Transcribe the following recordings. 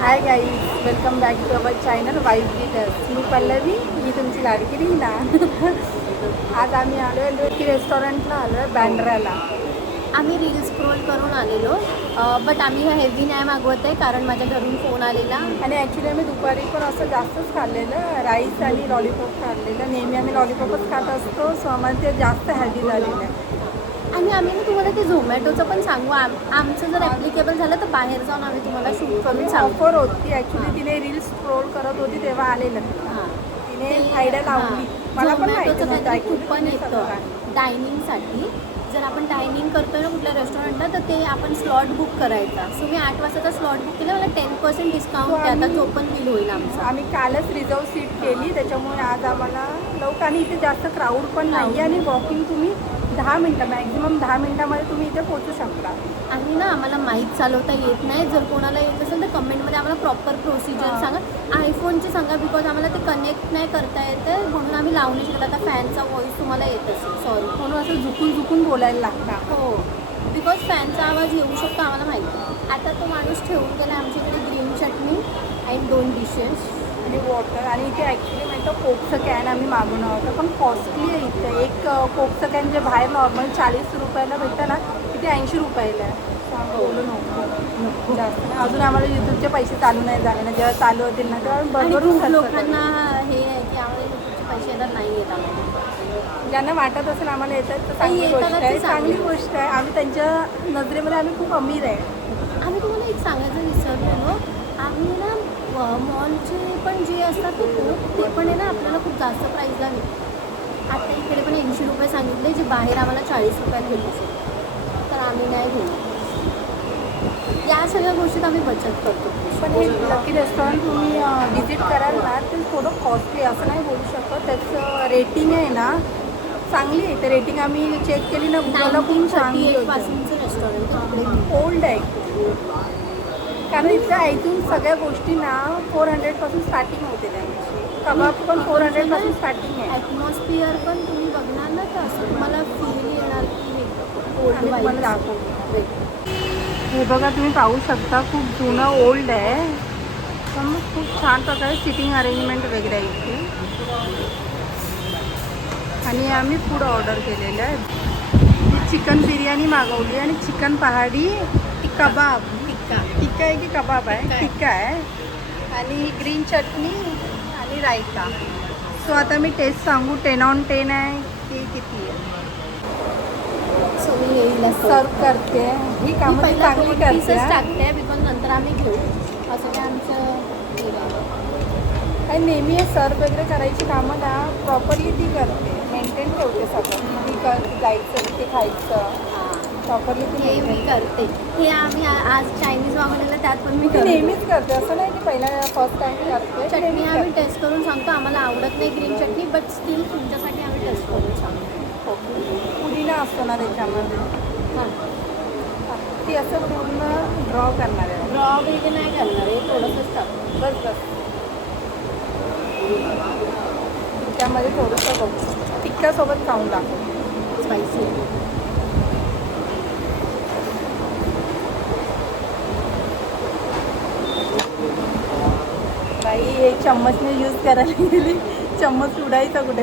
High guys, welcome back to our channel wife gitters. मी पल्लवी, मी तुमची लाडकी रीना. आज आम्ही आलो आहे की रेस्टॉरंटला आलो आहे बँड्राला. आम्ही रील स्क्रोल करून आलेलो, बट आम्ही हेवी नाही मागवत आहे कारण माझ्या घरून फोन आलेला. आणि ॲक्च्युली आम्ही दुपारी पण असं जास्तच खाल्लेलं, राईस आणि लॉलीपॉप खाल्लेलं. नेहमी आम्ही लॉलीपॉपच खात असतो, सो आम्हाला ते जास्त हेल्दी झालेलं आहे. आणि आम्ही ना तुम्हाला ते झोमॅटोचं पण सांगू, आमचं जर ॲप्लिकेबल झालं तर बाहेर जाऊन आम्ही तुम्हाला शूट करून सांगू. ऑफर होती ॲक्च्युली, तिने रील स्क्रोल करत होती तेव्हा आलेलं. हां, तिने आयडिया लावली. मला पण माहिती झोमॅटोचं नव्हतं काहीतरी actually कुपन तिने येतं सगळं. डायनिंगसाठी. जर आपण डायनिंग करतोय ना कुठल्या रेस्टॉरंटला, तर ते आपण स्लॉट बुक करायचा. सो मी 8 वाजताचा स्लॉट बुक केला, मला 10% डिस्काउंट So त्याचा आम्ही- जो पण बिल होईल आमचा. आम्ही कालच रिझर्व सीट केली, त्याच्यामुळे आज आम्हाला लवकर, आणि इथे जास्त क्राऊड पण नाही आहे, आणि वॉकिंग तुम्ही 10 मिनटं, मॅक्झिमम 10 मिनटामध्ये तुम्ही इथे पोहोचू शकता. आणि ना आम्हाला माहीत चालवता येत नाही. जर कोणाला येत असेल तर कमेंटमध्ये आम्हाला प्रॉपर प्रोसिजर सांगा. आयफोनचे सांगा, बिकॉज आम्हाला ते कनेक्ट नाही करता येतं, म्हणून आम्ही लावू नाही शकत. आता फॅनचा व्हॉईस तुम्हाला येत असेल, सॉरी. म्हणून असं झुकून झुकून बोलायला लागतं. हो, बिकॉज फॅनचा आवाज येऊ शकतो, आम्हाला माहिती. आता तो माणूस ठेवून गेला आमच्याकडे ग्रीन चटणी आणि 2 डिशेस आणि वॉटर. आणि इथे ॲक्च्युली माहिती कोकचं कॅन आम्ही मागवलं होतं, पण कॉस्टली आहे इथे. एक कोकचं कॅन जे बाहेर नॉर्मल 40 रुपयाला भेटतं ना, इथे 80 रुपयाला आहे. बोलू नको जास्त नाही. अजून आम्हाला यूट्यूबचे पैसे चालू नाही झाले ना, जेव्हा चालू होतील ना तेव्हा आणि बरोबर खूप खर्च लोकांना हे आहे की आम्हाला युट्यूबचे पैसे येतात, नाही येत आम्हाला. ज्यांना वाटत असेल आम्हाला येतात तर ते चांगली येतातच गोष्ट ते आहे, चांगली चांगली गोष्ट आहे. आम्ही त्यांच्या नजरेमध्ये आम्ही खूप अमीर आहे. आम्ही तुम्हाला एक सांगायचं विसरलेलो, आम्ही ना मॉलचे पण जे असतात ते पण आहे ना आपल्याला खूप जास्त प्राईजला मिळतात. आता इकडे पण 80 रुपये सांगितले, जे बाहेर आम्हाला 40 रुपयात भेटू शकतो, तर आम्ही नाही घेऊ. या सगळ्या गोष्टीत आम्ही बचत करतो. पण हे लकी रेस्टॉरंट तुम्ही व्हिजिट कराल ना, ते थोडं कॉस्टली असं नाही बोलू शकत. त्याचं रेटिंग आहे ना चांगली आहे. ते रेटिंग आम्ही चेक केली ना गुगलला, खूप चांगली 1938 होती. पासूनचं रेस्टॉरंट आहे तिकडे. ओल्ड आहे, कारण इथं इथून सगळ्या गोष्टी ना 400पासून स्टार्टिंग होते त्यांची. कबाब पण 400पासून स्टार्टिंग आहे. ॲटमॉस्फिअर पण तुम्ही बघणार ना, तर असं तुम्हाला फील येणार की हे आम्ही तुम्हाला ओल्ड. दाखवतो. हे बघा, तुम्ही पाहू शकता, खूप जुनं ओल्ड आहे, पण मग खूप छान प्रकारे सिटिंग अरेंजमेंट वगैरे आहे इथे. आणि आम्ही फूड ऑर्डर केलेलं आहे. चिकन बिर्याणी मागवली आणि चिकन पहाडी कबाब. टिक्का आहे की कबाब आहे? टिक्का आहे. आणि ग्रीन चटणी आणि रायता. सो आता मी टेस्ट सांगू, 10 on 10 आहे की किती आहे? सो मी येईल सर्व करते, ही कामं ती चांगली करते. पीसच टाकते, बिकॉज नंतर आम्ही घेऊ. असं काय आमचं हे नाही. आणि नेहमी हे सर्व वगैरे करायची कामं ना प्रॉपरली ती करते, मेंटेन ठेवते सगळं. ती जायचं तिथे खायचं प्रॉपरली ती हे मी करते. हे आम्ही आज चायनीज मागवलेलं, त्यात पण मी ती करते. नेहमीच करते, असं नाही की पहिला फर्स्ट टाइम करते. चटणी नेहमीच आम्ही करते. टेस्ट करून सांगतो. आम्हाला आवडत नाही ग्रीन चटणी, बट स्टील तुमच्यासाठी आम्ही टेस्ट करून सांगतो. पुदिना असतो ना त्याच्यामध्ये, हां, ती असं पूर्ण ड्रॉ करणार आहे. रॉ वगैरे नाही करणार, हे थोडंसंच टाकतो. बस बस. त्यामध्ये थोडंसं बघ, टिक्क्यासोबत खाऊन दाखव. स्पायसी. बाई हे चम्मचने यूज करायला गेली, चम्मच उडायचा कुठे.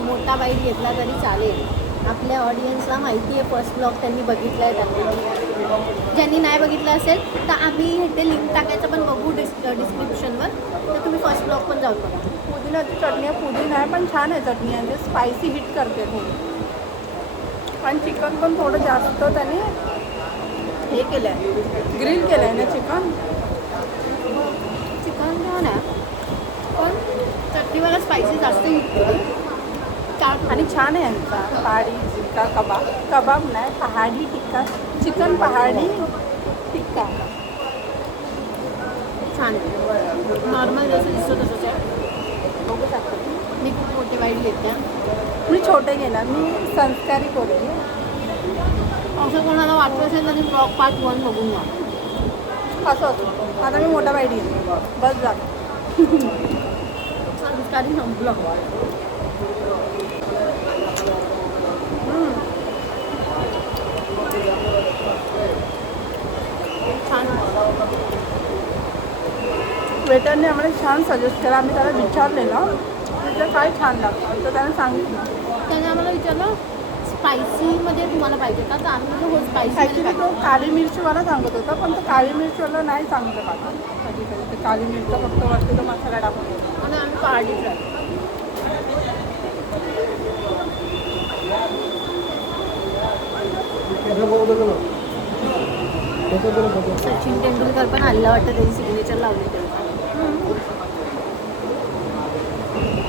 मोठा बाईट घेतला तरी चालेल. आपल्या ऑडियन्सला माहिती आहे फर्स्ट ब्लॉग त्यांनी बघितला आहे. त्यांनी ज्यांनी नाही बघितलं असेल तर आम्ही ते लिंक टाकायचं पण बघू डिस्क्रिप्शनवर, तर तुम्ही फर्स्ट ब्लॉग पण जाऊन बघा. पुदिनाची चटणी आहे, पुदिना आहे पण छान आहे चटणी, म्हणजे स्पायसी हिट करते थोडी. आणि चिकन पण थोडं जास्त त्याने हे केलं आहे, ग्रिल केलं आहे ना चिकन. चिकन छान आहे, पण चटणीवाला स्पायसी जास्त होती. आणि छान आहे यांचा पहाडी टिक्का कबाब. कबाब नाही, पहाडी टिक्का, चिकन पहाडी टिक्का. छान आहे, नॉर्मल जसं दिसतो तसंच आहे. बघू शकतो. मी खूप मोठे वाईट घेते. मी छोटे गेला, मी संस्कारी पोरगी. असं कोणाला वाटलं असेल तर ब्लॉग पार्ट 1 बघून घ्या. असं असं आता मी मोठा बाईट घेते, बस झालं. संस्कारी संपलं. छान. वेटरने आम्हाला छान सजेस्ट केलं. आम्ही त्याला विचारलेलं तिथं काय छान लागतं, तर त्याने सांगितलं. त्याने आम्हाला विचारलं स्पायसीमध्ये तुम्हाला पाहिजे का, तर आम्ही म्हणलं हो ॲक्च्युली स्पायसी. तो काळी मिरचीवाला सांगत होता, पण तो काळी मिरचीवाला नाही चांगलं लागत कधी कधी. ते काळी मिरचा फक्त वरती तो मसाला टाकून देतो. आणि आम्ही पहाडी ट्राय. सचिन तेंडुलकर पण आलं वाटतं, त्यांनी सिग्नेचर लावले त्याला.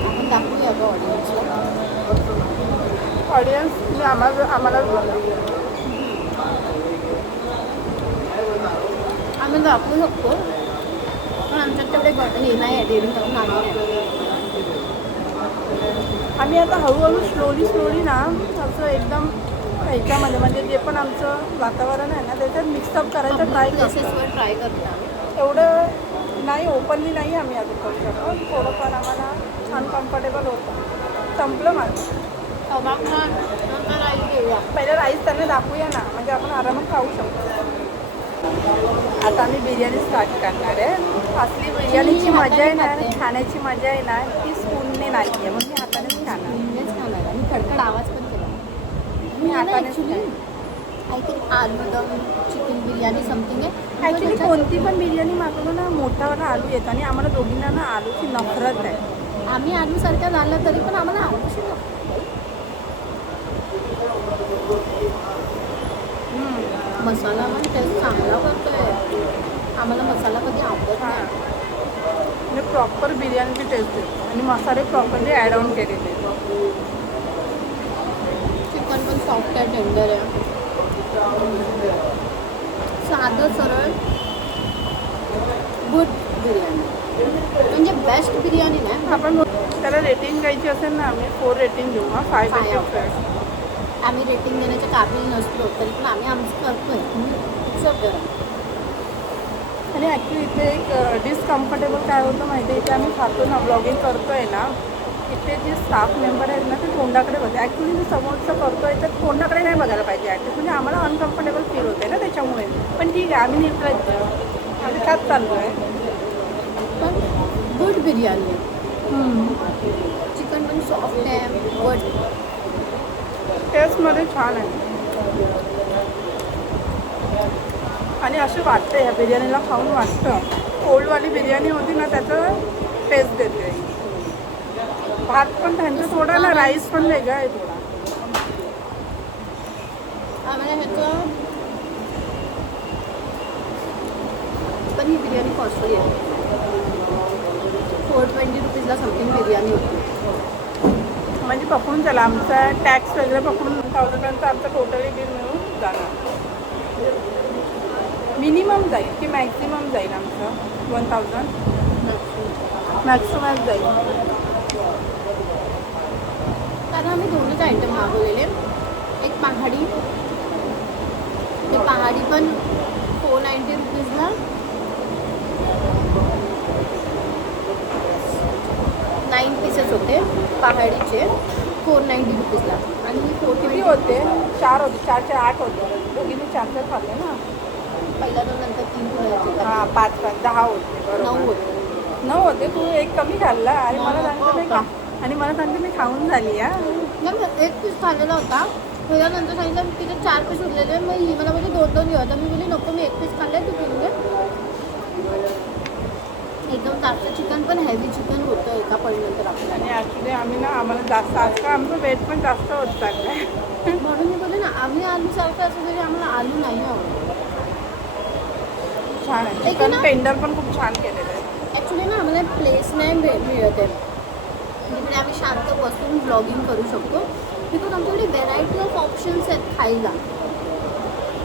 आपण दाखवूया का ऑडियन्सला. ऑडियन्स आम्हालाच बनवली. आम्ही दाखवू शकतो, पण आमच्यात तेवढे हे नाही आहे, डेअरिंग करून नाही आहे. आम्ही आता हळूहळू स्लोली ना असं एकदम ह्याच्यामध्ये म्हणजे जे पण आमचं वातावरण आहे ना त्याच्यात मिक्सअप करायचं ट्राय करतो. प्लेसेसवर ट्राय करतो आम्ही. एवढं नाही ओपनली नाही आम्ही अजून करू शकतो. थोडंफार आम्हाला अनकम्फर्टेबल होतं. संपलं माझं. कबाब खान नंतर राईस घेऊया. पहिलं राईस त्यांना दाखवूया ना, म्हणजे आपण आरामात खाऊ शकतो. आता आम्ही बिर्याणी स्टार्ट करणार आहे. असली बिर्याणीची मी मजा आहे ना, हाताने खाते. खाण्याची मजा आहे ना, ती स्पूनने नाही आहे. मग मी हातानेच खाणार. म्हणजेच खाणार आणि खडखड आवाज पण केला. मी हातानेच ॲक्च्युली काहीतरी आलू दम चिकन बिर्याणी समथिंग आहे. ॲक्च्युली कोणती पण बिर्याणी मागवलं ना मोठावाला आलू येतं आणि आम्हाला दोघींना ना आलूची नफरत आहे. आम्ही आलूसारखं झालं तरी पण आम्हाला आलूशी लागतं. मसाला पण टेस्ट चांगला करतोय. आम्हाला मसाला कधी आवडत हां, नाही. म्हणजे प्रॉपर बिर्याणीची टेस्ट येतो आणि मसाले प्रॉपरली ॲड ऑन केलेले. चिकन पण सॉफ्ट आहे, टेंडर आहे. साधं सरळ गुड बिर्याणी, म्हणजे बेस्ट बिर्याणी नाही. आपण त्याला रेटिंग द्यायची असेल ना, आम्ही 4 रेटिंग देऊ. 5 Five out of रेटिंग. आम्ही रेटिंग देण्याच्या काबिल नसतो, तरी पण आम्ही आमचं करतोय. सगळं आणि ॲक्च्युली इथे एक डिस्कम्फर्टेबल काय होतं माहिती आहे, इथे आम्ही खातो ना ब्लॉगिंग करतो आहे ना, इथे जे स्टाफ मेंबर आहेत ना ते तोंडाकडे बघते. ॲक्च्युली जे समोरचं करतो आहे तर तोंडाकडे नाही बघायला पाहिजे ॲक्च्युली, म्हणजे आम्हाला अनकम्फर्टेबल फील होते ना त्याच्यामुळे. पण ठीक आहे, आम्ही न्यूट्रल आम्ही त्यात चाललो आहे. पण गुड बिर्याणी आहे. चिकन पण सॉफ्ट आहे, गुड. टेस्टमध्ये छान आहे आणि असं वाटतं ह्या बिर्याणीला खाऊन वाटतं ओल्डवाली बिर्याणी होती ना त्याचं टेस्ट देते. भात पण त्यांचं थोडा ना, राईस पण वेगळा आहे थोडा. आम्हाला ह्याचं पण ही बिर्याणी कॉस्टली आहे. 420 रुपीजला समथिंग बिर्याणी होती. म्हणजे पकडून चला आमचा टॅक्स वगैरे पकडून 1000पर्यंत आमचं टोटली बिल मिळून जाणार. मिनिमम जाईल की मॅक्झिमम जाईल आमचं 1000 मॅक्सिमम जाईल. कारण आम्ही दोनच आयटम मागवलेले. एक पहाडी, ते पहाडी पण 490 रुपीजला 9 पीसेस होते पहाडीचे 490 रुपीजला. आणि किती 420 होते? 4 होते. 4 8 होते. दोघींनी 4 खाल्ले ना. पहिला 2 नंतर 3 होते. हां 5 10 होते. 9 होते. 9 होते. तू एक कमी खाल्ला आणि मला सांगते मी आणि मला सांगते मी खाऊन झाली. नाही, एक पीस खाल्लेला होता. त्याच्यानंतर सांगितलं तिथे 4 पीस उरलेले. मग ही मला म्हणजे 2 घेऊ होता. मी बोलली नको, मी एक पीस खाल्ले, तू घेऊन घे. एकदम जास्त चिकन पण हेवी चिकन होतं एका पडीनंतर आपल्याला. आणि ॲक्च्युली आम्ही ना आम्हाला जास्त आजकाल आमचं वेट पण जास्त होत चाललं आहे. म्हणून मी बोलले ना, आम्ही आलूसारखं असं तरी आम्हाला आलू नाही आवडत. छान आहे. आहे चिकन ना? टेंडर पण खूप छान केलेलं आहे. ॲक्च्युली ना आम्हाला प्लेस नाही मिळत आहे जिकडे आम्ही शांत बसून ब्लॉगिंग करू शकतो. बिकॉज आमच्याकडे व्हेरायटी ऑफ ऑप्शन्स आहेत खायला.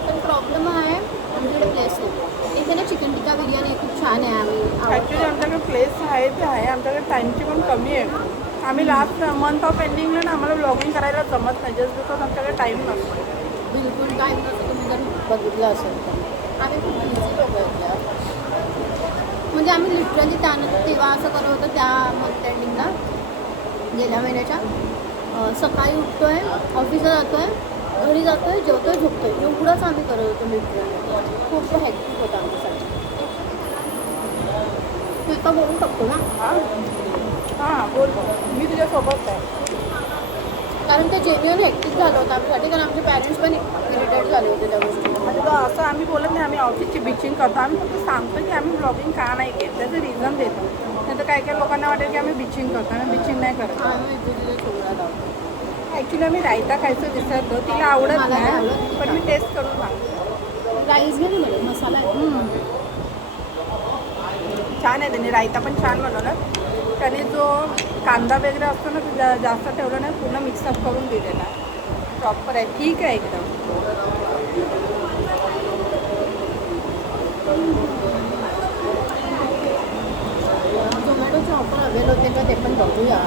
पण प्रॉब्लेम आहे आमच्याकडे प्लेस नाही. इथे ना चिकन टिक्का बिर्याणी खूप छान आहे. आम्ही ॲक्च्युली आमच्याकडे प्लेस आहे ते आहे. आमच्याकडे टाईमची पण कमी आहे. आम्ही लास्ट मंथ ऑफ एंडिंगला ना आम्हाला ब्लॉगिंग करायला जमत नाही जस्ट बिकॉज आमच्याकडे टाईम नसतो. बिलकुल टाईम नसतो. तुम्ही जर बघितलं असेल तर आम्ही खूप बिझी लोक आहेत. म्हणजे आम्ही लिटरली तेव्हा असं करत होतं त्या मंथ एंडिंगला गेल्या महिन्याच्या सकाळी उठतो आहे, ऑफिसला जातो आहे, घरी जातो आहे, जेवतो आहे, झोपतो आहे. एवढंच आम्ही करत होतो लिटरली. खूप हॅक्टिक होतं आमच्यासाठी. आता बोलू शकतो ना, हां बोल मी तुझ्यासोबत आहे. कारण ते जेन्युअन हेक्टिक झालं होतं आमच्यासाठी, कारण आमचे पॅरेंट्स पण इरिटेट झाले होते त्या गोष्टी. म्हणजे तो असं आम्ही बोलत नाही आम्ही ऑफिसची बिचिंग करतो, आम्ही फक्त सांगतो की आम्ही ब्लॉगिंग का नाही घेत, त्याचं रिझन देतो. नाही तर काही काही लोकांना वाटेल की आम्ही बिचिंग करतो, आम्ही बिचिंग नाही करत. आम्ही इथे तिथे छोकरा लावतो. ॲक्च्युली आम्ही रायता खायचं विसरतो, तिला आवडत मला नाही नाही आवडत. पण मी टेस्ट करून सांगतो. राईस घे ना मॅडम, मसाला आहे. छान आहे त्याने रायता पण छान बनवला. त्याने जो कांदा वगैरे असतो ना तो जास्त ठेवला नाही, पूर्ण मिक्सअप करून दिलेला प्रॉपर आहे, ठीक आहे एकदम. झोमॅटोचे ऑफर अवेल होते का ते पण बघूया.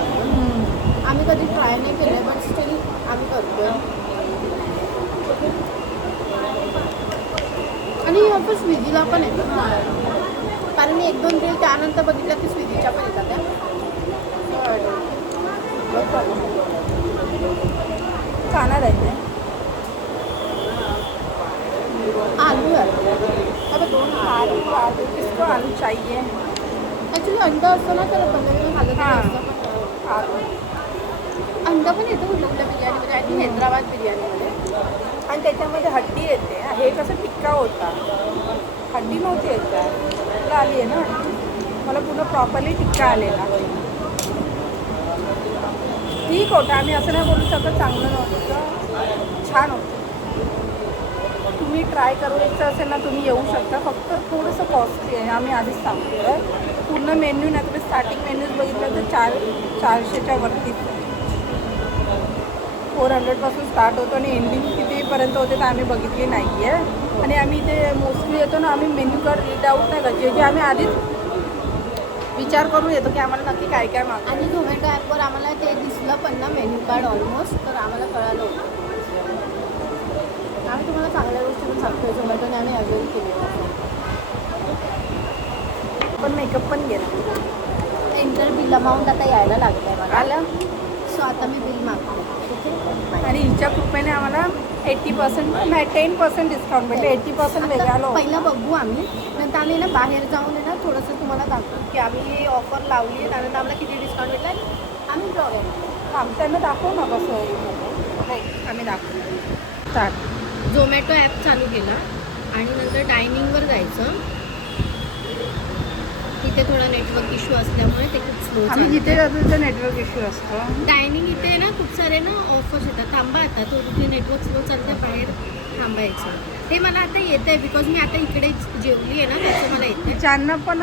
आम्ही कधी ट्राय नाही केलं पण स्टील आम्ही करतो. आणि ही ऑफर स्विगीला पण आहे, कारण मी 1-2 रील त्यानंतर बघितलं की स्विगीच्या पण येतात त्या. छान आहे ते. आलू आहे, आता 2 आलू आलू किसको आलू चाहिए. ॲक्च्युली अंडा असतो ना तर बनवून खाल्लं तरी हां. असतं. आलू अंडा पण येतं कुठल्या कुठल्या बिर्याणीमध्ये, आय थिंक हैदराबाद बिर्याणीमध्ये. आणि त्याच्यामध्ये हड्डी येते. हे कसं टिक्का होता, हड्डी नव्हती याच्यात. तुला आली आहे ना हड्डी, मला पूर्ण प्रॉपरली टिक्का आलेला. ठीक होतं, आम्ही असं नाही बोलू शकत चांगलं नव्हतं, छान होतं. तुम्ही ट्राय करायचं असेल ना तुम्ही येऊ शकता, फक्त थोडंसं कॉस्टली आहे आम्ही आधीच सांगतो आहे. पूर्ण मेन्यू नाही तुम्ही स्टार्टिंग मेन्यूज बघितलं तर 400च्या वरतीच 400पासून स्टार्ट होतो आणि एंडिंग कितीपर्यंत होते तर आम्ही बघितली नाही आहे. आणि आम्ही ते मोस्टली येतो ना, आम्ही मेन्यू कार्ड रीड आऊट नाही करत, जे आम्ही आधीच विचार करून येतो की आम्हाला नक्की काय काय मागतं. आणि झोमॅटो ॲपवर आम्हाला ते दिसलं पण ना मेन्यू कार्ड ऑलमोस्ट, तर आम्हाला कळालं होतं. आम्ही तुम्हाला चांगल्या गोष्टी पण सांगतोय, झोमॅटोने आम्ही अवेल केले. पण मेकअप पण गेला. इंटर बिल अमाऊंट आता यायला लागलं आहे मला, आलं. सो आता मी बिल मागते. ओके, आणि हिच्या कृपेने आम्हाला 80% नाही 10% डिस्काउंट भेटले. 80% वेगळा आता लो. पहिलं बघू आम्ही, नंतर आम्ही ना बाहेर जाऊन आहे ना थोडंसं तुम्हाला दाखवू की आम्ही ऑफर लावली आहे, त्यानंतर आम्हाला किती डिस्काउंट भेटला आहे आम्ही ब्लॉग आहे. त्यांना दाखव ना कसं आहे. नाही आम्ही दाखवू. स्टार्ट. झोमॅटो ॲप चालू केला आणि नंतर डायनिंगवर जायचं. तिथे थोडा नेटवर्क इश्यू असल्यामुळे ते खूप स्लो आम्ही जिथे जातो तिथे नेटवर्क इश्यू असतो. डायनिंग इथे ना खूप सारे ना ऑफर्स येतात. थांबा आता तो तिथे नेटवर्क स्लो चालतं, बाहेर थांबायचं. ते मला आता येतं आहे बिकॉज मी आता इकडे जेवली आहे ना, त्याचं मला येतं आहे. ज्यांना पण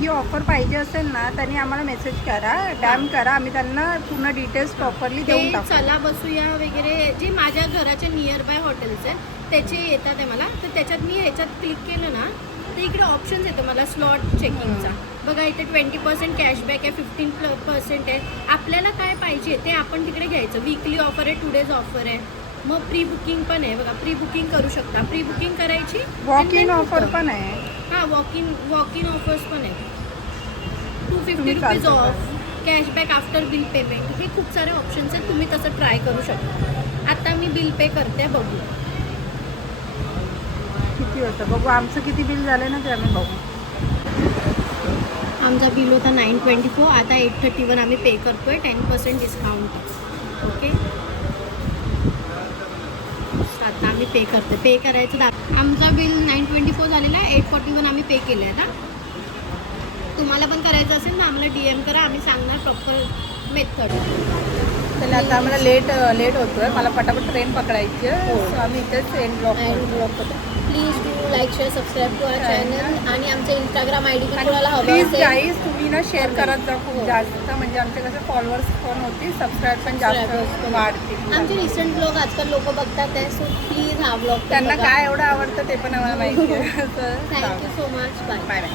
ही ऑफर पाहिजे असेल ना त्यांनी आम्हाला मेसेज करा, डॅम करा, आम्ही त्यांना पूर्ण डिटेल्स प्रॉपरली देऊन ते टाकू. चला बसूया वगैरे जे माझ्या घराच्या नियर बाय हॉटेल्स आहेत त्याचे येतात आहे मला. तर त्याच्यात मी ह्याच्यात क्लिक केलं ना तर इकडे ऑप्शन्स येतं मला स्लॉट चेकिंगचा. बघा इथे 20% कॅशबॅक आहे, 15% आहे. आपल्याला काय पाहिजे ते आपण तिकडे घ्यायचं. वीकली ऑफर आहे, 2 डेज ऑफर आहे. मग प्री बुकिंग पण आहे बघा, प्री बुकिंग करू शकता. प्री बुकिंग करायची, वॉक इन ऑफर पण आहे. हां वॉक इन ऑफर्स पण आहे. 250 तुम्ही रुपीज चालतं of, cashback after bill payment, हे खूप सारे ऑप्शन्स आहेत. तुम्ही तसं ट्राय करू शकता. आता मी बिल पे करते, बघू किती होतं बघू. आमचं किती बिल झालं ना ते आम्ही बघू. आमचा बिल होता 924, आता 831 आम्ही पे करतोय. 10% डिस्काउंट. ओके, आता आम्ही पे करतो. पे करायचं आमचा बिल 924 झालेला आहे, 841 आम्ही पे केलं आहे. आता तुम्हाला पण करायचं असेल ना आम्हाला DM करा, आम्ही सांगणार प्रॉपर मेथड. तर आता आम्हाला लेट होतोय, मला पटापट ट्रेन पकडायची आहे. So आम्ही इथेच ट्रेन ब्लॉक करू. Please do like share subscribe to our channel. आणि आमचं इंस्टाग्राम ID पण कोणाला हवं प्लीज असेल गाईज तुम्ही ना शेअर करत जा खूप जास्त, म्हणजे आमचे कसे फॉलोअर्स पण होतील, सबस्क्राईब पण जास्त वाढतील. आमचे रिसेंट ब्लॉग आजकाल लोक बघतात आहे, सो प्लीज हा ब्लॉग त्यांना काय एवढं आवडतं ते पण आम्हाला माहिती आहे. Thank you so much. Bye bye bye.